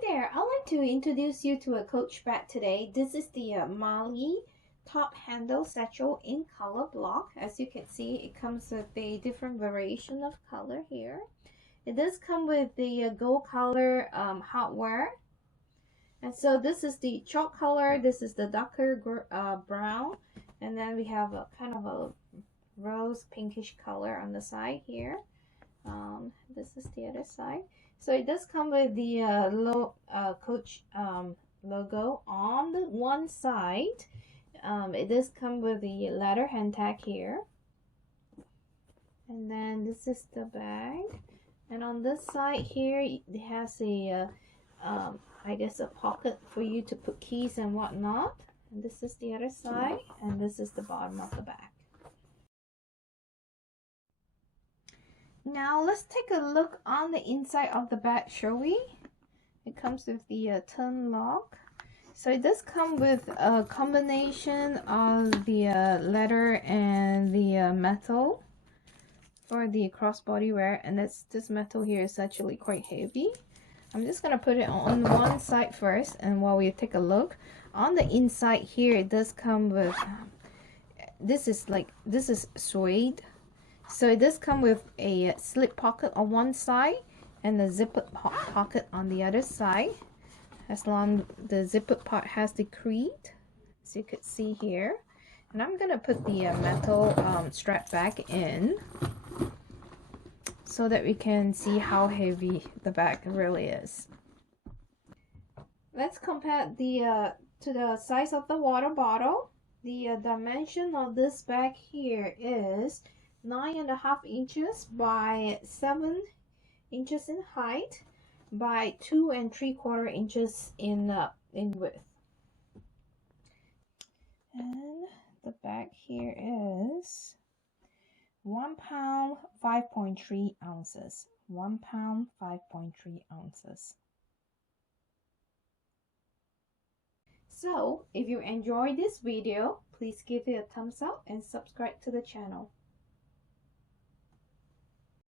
there, I'd like to introduce you to a Coach bag today. This is the Marlie top handle satchel in Colorblock. As you can see, it comes with a different variation of color here. It does come with the gold color hardware. And so this is the chalk color, this is the darker brown, and then we have a kind of a rose pinkish color on the side here. This is the other side. So it does come with the Coach logo on the one side. It does come with the leather hand tag here. And then this is the bag. And on this side here, it has a, I guess a pocket for you to put keys and whatnot. And this is the other side. And this is the bottom of the bag. Now let's take a look on the inside of the bag, shall we? It comes with the turn lock. So it does come with a combination of the leather and the metal for the crossbody wear, and this metal here is actually quite heavy. I'm just gonna put it on one side first, and while we take a look on the inside here, it does come with this is suede. So it does come with a slip pocket on one side and a zippered pocket on the other side. As long as the zippered part has the crease, as you can see here. And I'm gonna put the metal strap back in so that we can see how heavy the bag really is. Let's compare the to the size of the water bottle. The dimension of this bag here is 9.5 inches by 7 inches in height by 2 3/4 inches in width. And the bag here is 1 pound 5.3 ounces. 1 pound 5.3 ounces. So if you enjoyed this video, please give it a thumbs up and subscribe to the channel.